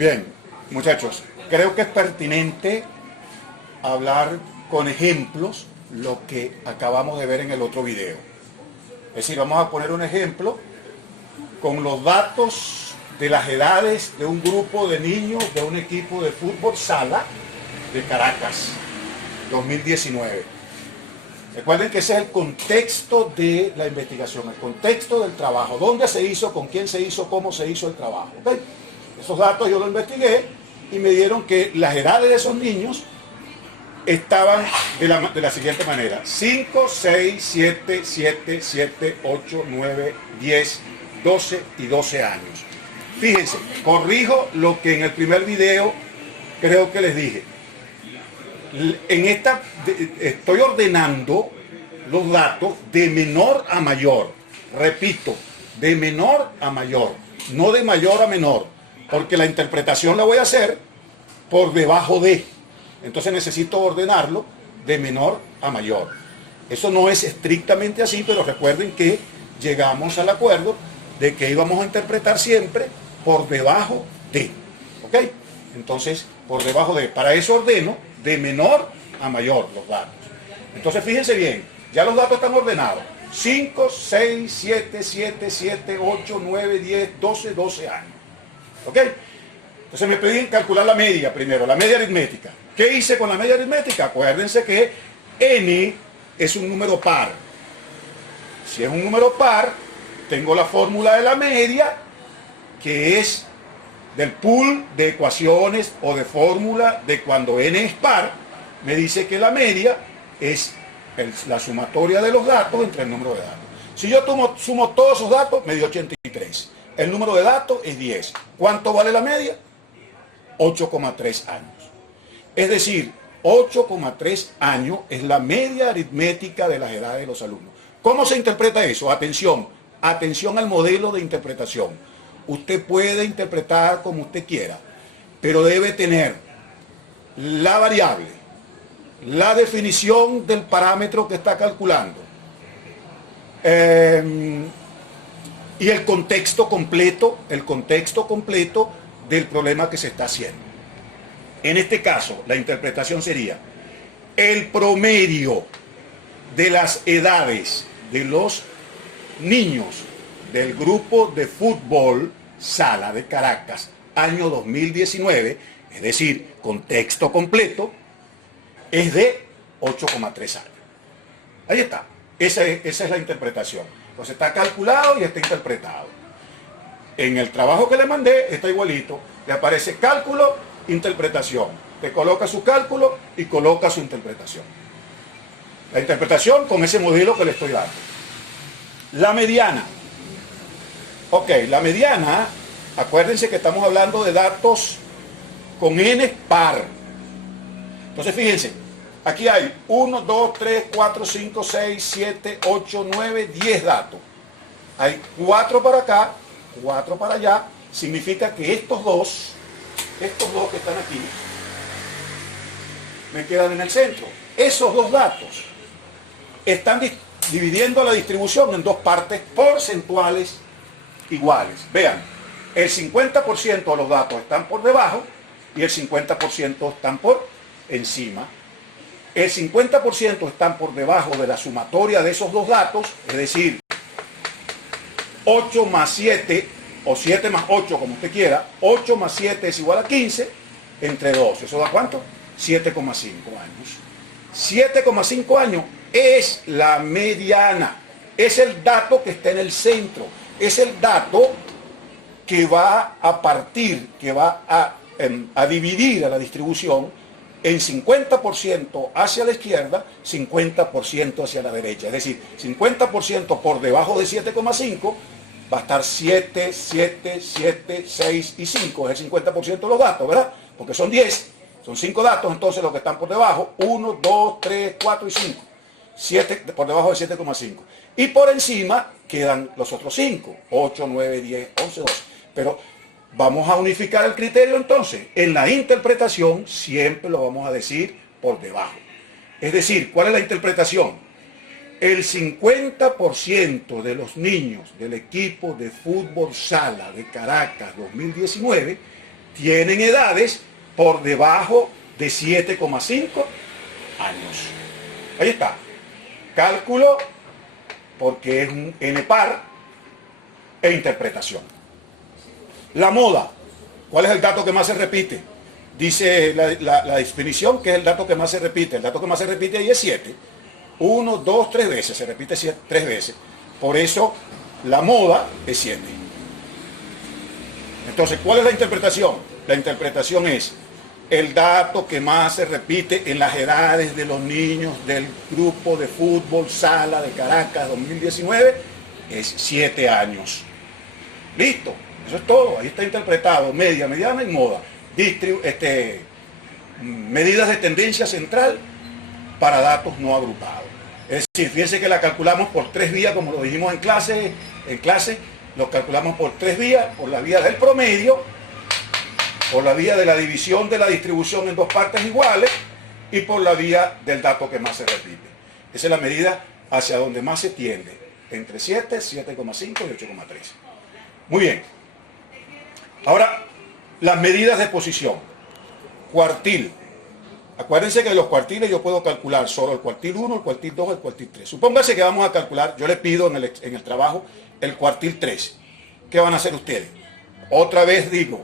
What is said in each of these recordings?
Bien, muchachos, creo que es pertinente hablar con ejemplos lo que acabamos de ver en el otro video. Es decir, vamos a poner un ejemplo con los datos de las edades de un grupo de niños de un equipo de fútbol sala de Caracas, 2019. Recuerden que ese es el contexto de la investigación, el contexto del trabajo, dónde se hizo, con quién se hizo, cómo se hizo el trabajo. ¿Okay? Esos datos yo los investigué y me dieron que las edades de esos niños estaban de la siguiente manera: 5, 6, 7, 7, 7, 8, 9, 10, 12 y 12 años. Fíjense, corrijo lo que en el primer video creo que les dije. En esta estoy ordenando los datos de menor a mayor. Repito, de menor a mayor, no de mayor a menor, porque la interpretación la voy a hacer por debajo de. Entonces necesito ordenarlo de menor a mayor. Eso no es estrictamente así, pero recuerden que llegamos al acuerdo de que íbamos a interpretar siempre por debajo de. ¿Ok? Entonces, por debajo de. Para eso ordeno de menor a mayor los datos. Entonces, fíjense bien, ya los datos están ordenados. 5, 6, 7, 7, 7, 8, 9, 10, 12, 12 años. ¿Ok? Entonces me pedían calcular la media primero, la media aritmética. ¿Qué hice con la media aritmética? Acuérdense que n es un número par. Si es un número par, tengo la fórmula de la media, que es del pool de ecuaciones o de fórmula de cuando n es par, me dice que la media es la sumatoria de los datos entre el número de datos. Si yo sumo todos esos datos, me dio 83. El número de datos es 10. ¿Cuánto vale la media? 8,3 años. Es decir, 8,3 años es la media aritmética de las edades de los alumnos. ¿Cómo se interpreta eso? Atención, atención al modelo de interpretación. Usted puede interpretar como usted quiera, pero debe tener la variable, la definición del parámetro que está calculando y el contexto completo del problema que se está haciendo. En este caso, la interpretación sería el promedio de las edades de los niños del grupo de fútbol sala de Caracas, año 2019, es decir, contexto completo, es de 8,3 años. Ahí está. Esa es la interpretación. Entonces está calculado y está interpretado. En el trabajo que le mandé está igualito. Le aparece cálculo, interpretación. Te coloca su cálculo y coloca su interpretación. La interpretación con ese modelo que le estoy dando. La mediana. Ok, la mediana, acuérdense que estamos hablando de datos con n par. Entonces fíjense, aquí hay 1, 2, 3, 4, 5, 6, 7, 8, 9, 10 datos. Hay 4 para acá, 4 para allá. Significa que estos dos que están aquí, me quedan en el centro. Esos dos datos están dividiendo la distribución en dos partes porcentuales iguales. Vean, el 50% de los datos están por debajo y el 50% están por encima. El 50% están por debajo de la sumatoria de esos dos datos, es decir, 8 más 7 o 7 más 8, como usted quiera. 8 más 7 es igual a 15 entre 2. ¿Eso da cuánto? 7,5 años. 7,5 años es la mediana. Es el dato que está en el centro. Es el dato que va a partir, que va a dividir a la distribución en 50% hacia la izquierda, 50% hacia la derecha. Es decir, 50% por debajo de 7,5 va a estar 7, 7, 7, 6 y 5. Es el 50% de los datos, ¿verdad? Porque son 10, son 5 datos, entonces los que están por debajo, 1, 2, 3, 4 y 5. 7 por debajo de 7,5. Y por encima quedan los otros 5, 8, 9, 10, 11, 12. Pero vamos a unificar el criterio entonces. En la interpretación siempre lo vamos a decir por debajo. Es decir, ¿cuál es la interpretación? El 50% de los niños del equipo de fútbol sala de Caracas 2019 tienen edades por debajo de 7,5 años. Ahí está. Cálculo, porque es un N par, e interpretación. La moda. ¿Cuál es el dato que más se repite? Dice la definición que es el dato que más se repite. El dato que más se repite ahí es 7. 1, 2, 3 veces. Se repite 3 veces. Por eso la moda es 7. Entonces, ¿cuál es la interpretación? La interpretación es el dato que más se repite en las edades de los niños del grupo de fútbol Sala de Caracas 2019 es 7 años. Listo, eso es todo. Ahí está interpretado media, mediana y moda. Medidas de tendencia central para datos no agrupados. Es decir, fíjense que la calculamos por 3 vías, como lo dijimos en clase, lo calculamos por 3 vías, por la vía del promedio, por la vía de la división de la distribución en 2 partes iguales y por la vía del dato que más se repite. Esa es la medida hacia donde más se tiende, entre 7, 7,5 y 8,3. Muy bien. Ahora, las medidas de posición. Cuartil. Acuérdense que de los cuartiles yo puedo calcular solo el cuartil 1, el cuartil 2, el cuartil 3. Supóngase que vamos a calcular, yo les pido en el trabajo, el cuartil 3. ¿Qué van a hacer ustedes? Otra vez digo,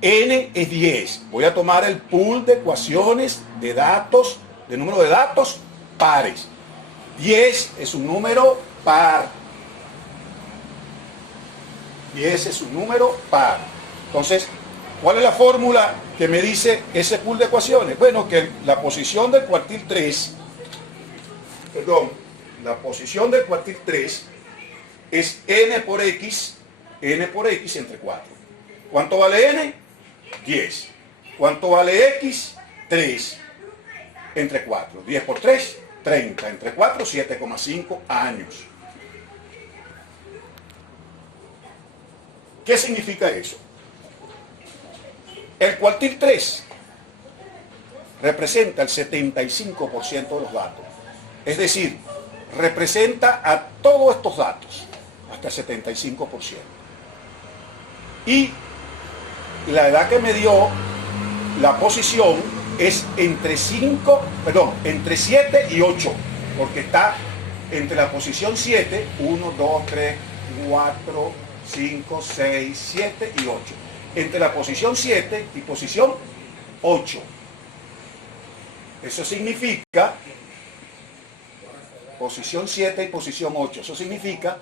N es 10. Voy a tomar el pool de ecuaciones de datos, de número de datos pares. 10 es un número par. 10 es un número par. Entonces, ¿cuál es la fórmula que me dice ese pool de ecuaciones? Bueno, que la posición del cuartil 3, la posición del cuartil 3 es n por x entre 4. ¿Cuánto vale n? 10. ¿Cuánto vale x? 3 entre 4. 10 por 3, 30. Entre 4, 7,5 años. ¿Qué significa eso? El cuartil 3 representa el 75% de los datos. Es decir, representa a todos estos datos, hasta el 75%. Y la edad que me dio la posición es entre 7 y 8, porque está entre la posición 7, 1, 2, 3, 4, 5, 6, 7 y 8. Entre la posición 7 y posición 8. Eso significa, posición 7 y posición 8. Eso significa,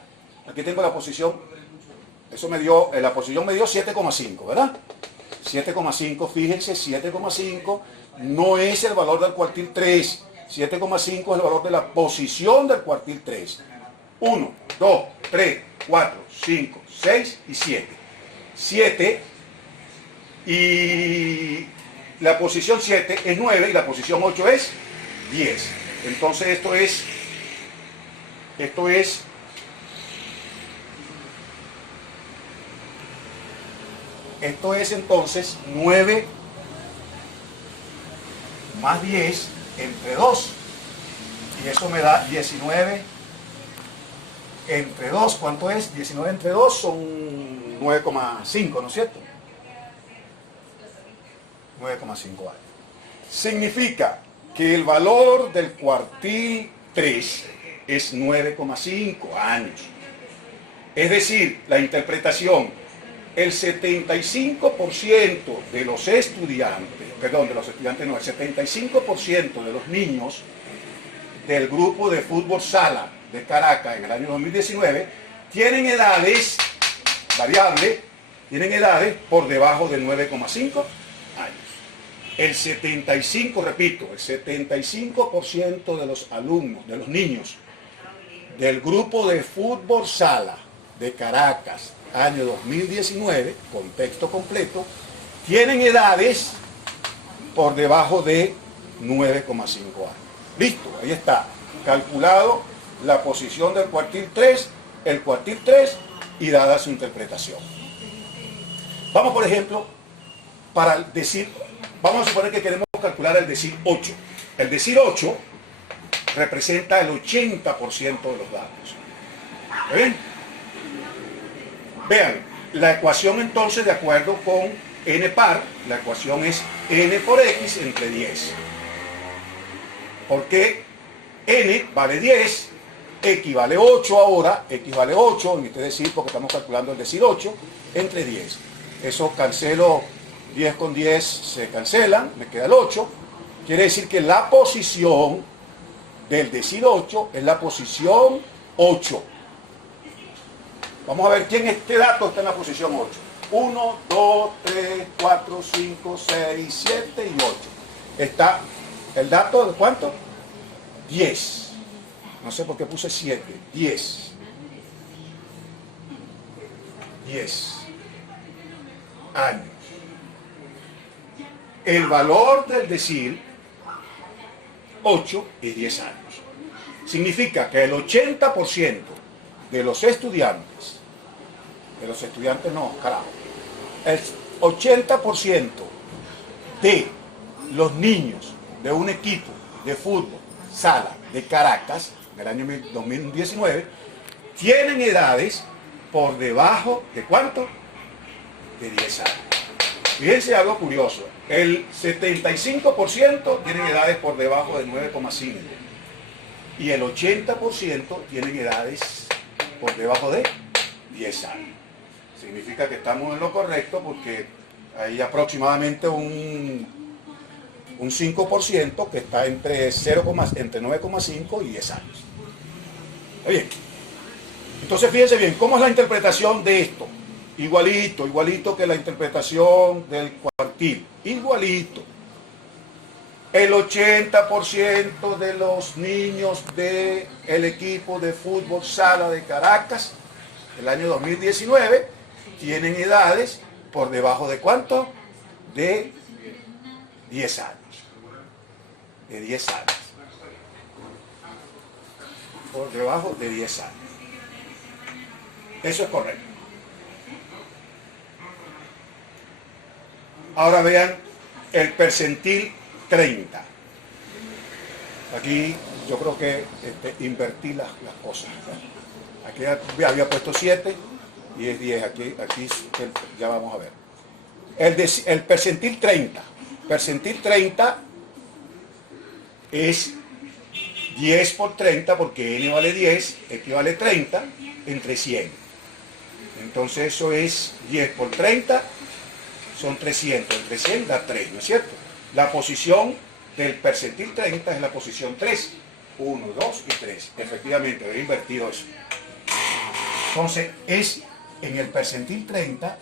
aquí tengo la posición, eso me dio, la posición me dio 7,5, ¿verdad? 7,5, fíjense, 7,5 no es el valor del cuartil 3. 7,5 es el valor de la posición del cuartil 3. 1, 2, 3, 4, 5, 6 y 7. 7 y la posición 7 es 9 y la posición 8 es 10. Entonces esto es entonces 9 más 10 entre 2. Y eso me da 19 entre 2. ¿Cuánto es? 19 entre 2 son 9,5, ¿no es cierto? 9,5 años. Significa que el valor del cuartil 3 es 9,5 años. Es decir, la interpretación, el 75% de los estudiantes, el 75% de los niños del grupo de fútbol Sala de Caracas en el año 2019 tienen edades variables, tienen edades por debajo de 9,5 años. El 75% de los alumnos, de los niños del grupo de fútbol Sala de Caracas, año 2019, contexto completo, tienen edades por debajo de 9,5 años. Listo, ahí está, calculado la posición del cuartil 3, el cuartil 3 y dada su interpretación. Vamos, por ejemplo, vamos a suponer que queremos calcular el decil 8. El decil 8 representa el 80% de los datos. ¿Ven? Vean, la ecuación entonces, de acuerdo con n par, la ecuación es n por x entre 10. Porque n vale 10, x vale 8 ahora, x vale 8, en este decir, porque estamos calculando el decir 8, entre 10. Eso cancelo, 10 con 10 se cancelan, me queda el 8. Quiere decir que la posición del decir 8 es la posición 8. Vamos a ver quién este dato está en la posición 8. 1, 2, 3, 4, 5, 6, 7 y 8. Está el dato de ¿cuánto? 10. No sé por qué puse 7. 10. 10 años. El valor del decir 8 y 10 años. Significa que el 80% de los estudiantes no, carajo, el 80% de los niños de un equipo de fútbol sala de Caracas, en el año 2019, tienen edades por debajo de ¿cuánto? De 10 años. Fíjense algo curioso, el 75% tienen edades por debajo de 9,5 y el 80% tienen edades por debajo de 10 años. Significa que estamos en lo correcto porque hay aproximadamente un 5% que está entre 9,5 y 10 años. Oye, entonces fíjense bien, ¿cómo es la interpretación de esto? Igualito que la interpretación del cuartil. Igualito. El 80% de los niños del equipo de fútbol sala de Caracas, el año 2019, tienen edades por debajo de ¿cuánto? De 10 años. De 10 años. Por debajo de 10 años. Eso es correcto. Ahora vean el percentil 30. Aquí yo creo que invertí las cosas, ¿no? Aquí había puesto 7 y es 10. Aquí ya vamos a ver. El percentil 30. Percentil 30 es 10 por 30 porque n vale 10, equivale 30 entre 100. Entonces eso es 10 por 30. Son 300, entre 100 da 3, ¿no es cierto? La posición del percentil 30 es la posición 3. 1, 2 y 3. Efectivamente, he invertido eso. Entonces, en el percentil 30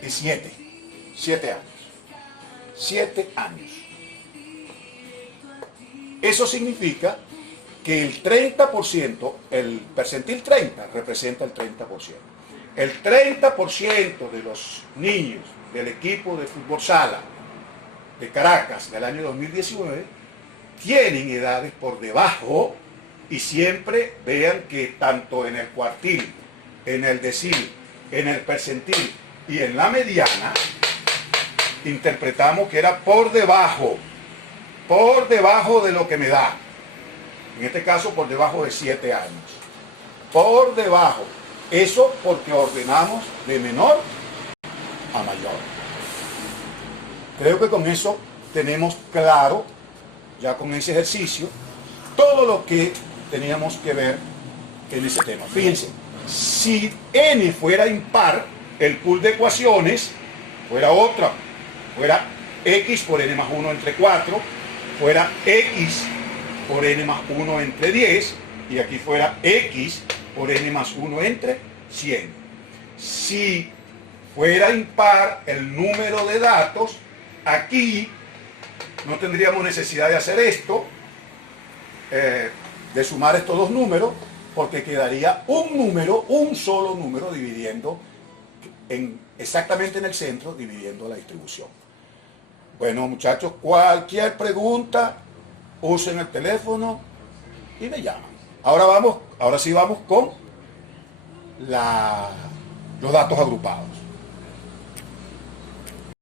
es 7. 7 años. 7 años. Eso significa que el 30%, el percentil 30 representa el 30%. El 30% de los niños del equipo de fútbol sala de Caracas del año 2019 tienen edades por debajo, y siempre vean que tanto en el cuartil, en el decil, en el percentil y en la mediana interpretamos que era por debajo de lo que me da, en este caso por debajo de 7 años, por debajo. Eso porque ordenamos de menor a mayor. Creo que con eso tenemos claro, ya con ese ejercicio, todo lo que teníamos que ver en ese tema. Fíjense, si n fuera impar, el pool de ecuaciones fuera otra, fuera x por n más 1 entre 4, fuera x por n más 1 entre 10, y aquí fuera x por n más 1 entre 100. Si fuera impar el número de datos, aquí no tendríamos necesidad de hacer esto, de sumar estos dos números, porque quedaría un solo número dividiendo exactamente en el centro, dividiendo la distribución. Bueno, muchachos, cualquier pregunta, usen el teléfono y me llaman. Ahora sí vamos con los datos agrupados.